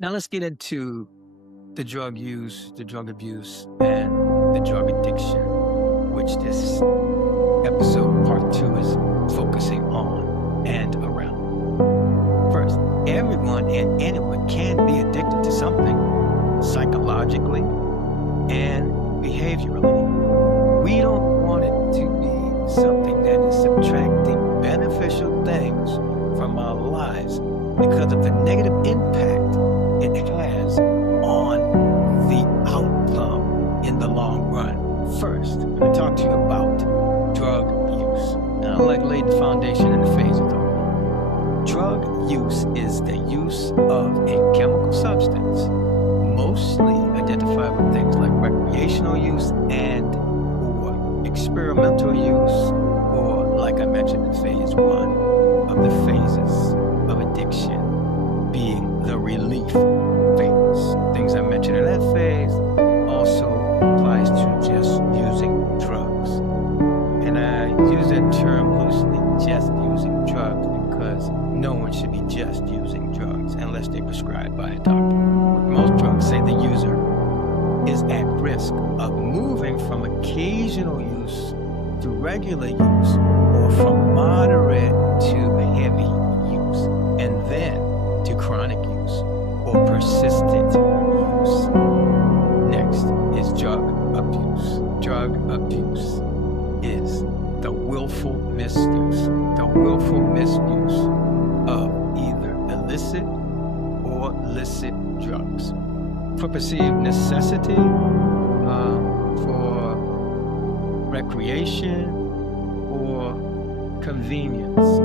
Now let's get into the drug use, the drug abuse, and the drug addiction, which this episode part two is focusing on and around. First, everyone and anyone can be addicted to something psychologically and behaviorally. We don't want it to be something that is subtracting beneficial things from our lives because of the negative impact it has on the outcome in the long run. First, I'm going to talk to you about drug use. Now, I'd like to lay the foundation and the phases of it. Drug use is the use of a chemical substance, mostly identified with things like recreational use and or experimental use, or like I mentioned in phase one of the phases of addiction, being the relief phase. Things I mentioned in that phase also applies to just using drugs. And I use that term loosely, just using drugs, because no one should be just using drugs unless they're prescribed by a doctor. With most drugs, say the user is at risk of moving from occasional use to regular use, or from moderate to heavy use, and then to chronic use or persistent use. Next is drug abuse. Drug abuse is the willful misuse, of either illicit or licit drugs for perceived necessity, for recreation or convenience.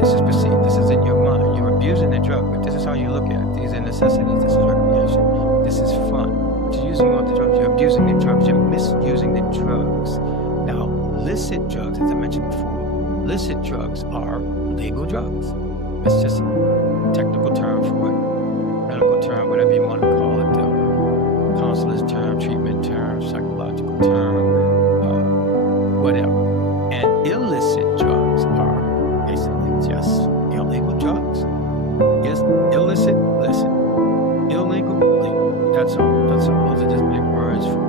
This is perceived. This is in your mind. You're abusing the drug, but this is how you look at it. These are necessities. This is recreation. This is fun. But you're using all the drugs. You're abusing the drugs. You're misusing the drugs. Now, licit drugs, as I mentioned before, licit drugs are legal drugs. That's just a technical term for it, medical term, whatever you want to call it, though. Counselor's term, treatment term, psychological term, whatever. And illicit drugs are basically just illegal drugs. Is illicit, licit. Illegal, legal. That's all. That's all. Those are just big words for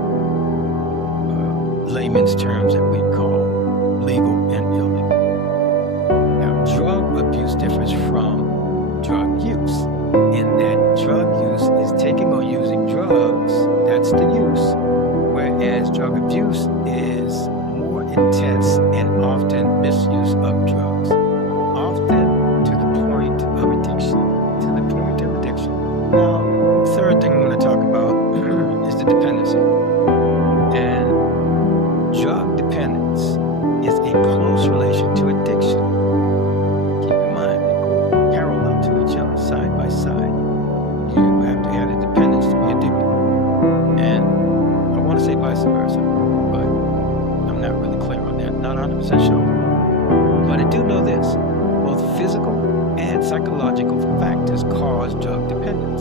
layman's terms that we call legal and illegal. Now, drug abuse differs from drug use in that drug use is taking or using drugs. That's the use. Whereas drug abuse is more intense and often misuse of drugs, often to the point of addiction. Now, the third thing I'm going to talk about is the dependency. And drug dependence is a close relation to addiction. Keep in mind, they go parallel to each other, side by side. You have to have a dependence to be addicted. And I want to say vice versa, but I'm not really clear on that. Not 100% sure. But I do know this. Both physical and psychological factors cause drug dependence.